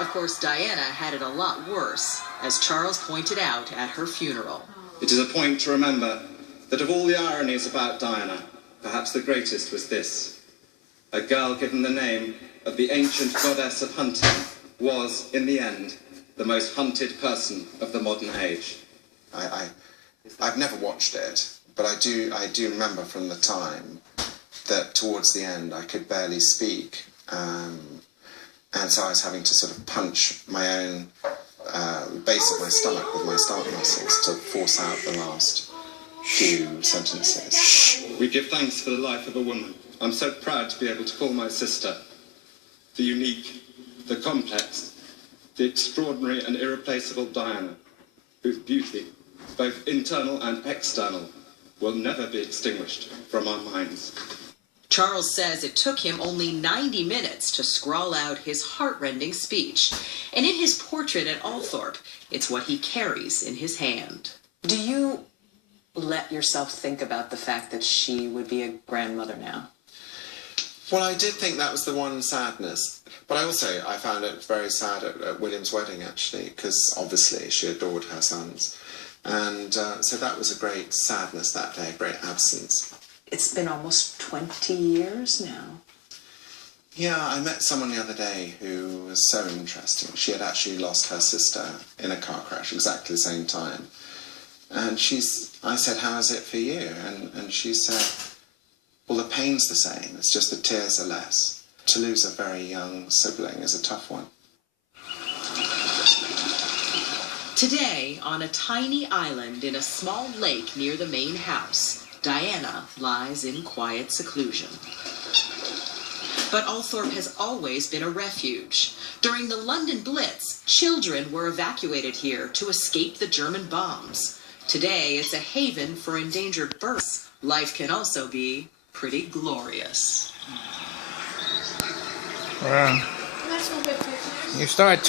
Of course, Diana had it a lot worse, as Charles pointed out at her funeral. It is a point to remember that of all the ironies about Diana, perhaps the greatest was this. A girl given the name of the ancient goddess of hunting was, in the end, the most hunted person of the modern age. I've never watched it, but I do remember from the time that towards the end I could barely speak, and so I was having to sort of punch my own base of my stomach with my stomach muscles to force out the last few sentences. We give thanks for the life of a woman. I'm so proud to be able to call my sister the unique, the complex, the extraordinary and irreplaceable Diana, whose beauty, both internal and external, will never be extinguished from our minds. Charles says it took him only 90 minutes to scrawl out his heartrending speech. And in his portrait at Althorpe, it's what he carries in his hand. Do you let yourself think about the fact that she would be a grandmother now? Well, I did think that was the one sadness, but I found it very sad at William's wedding, actually, because obviously she adored her sons. And so that was a great sadness that day, a great absence. It's been almost 20 years now. Yeah, I met someone the other day who was so interesting. She had actually lost her sister in a car crash exactly the same time. And I said, how is it for you? And she said, well, the pain's the same, it's just the tears are less. To lose a very young sibling is a tough one. Today, on a tiny island in a small lake near the main house, Diana lies in quiet seclusion. But Althorpe has always been a refuge. During the London Blitz, children were evacuated here to escape the German bombs. Today, it's a haven for endangered birds. Life can also be pretty glorious. Well, you start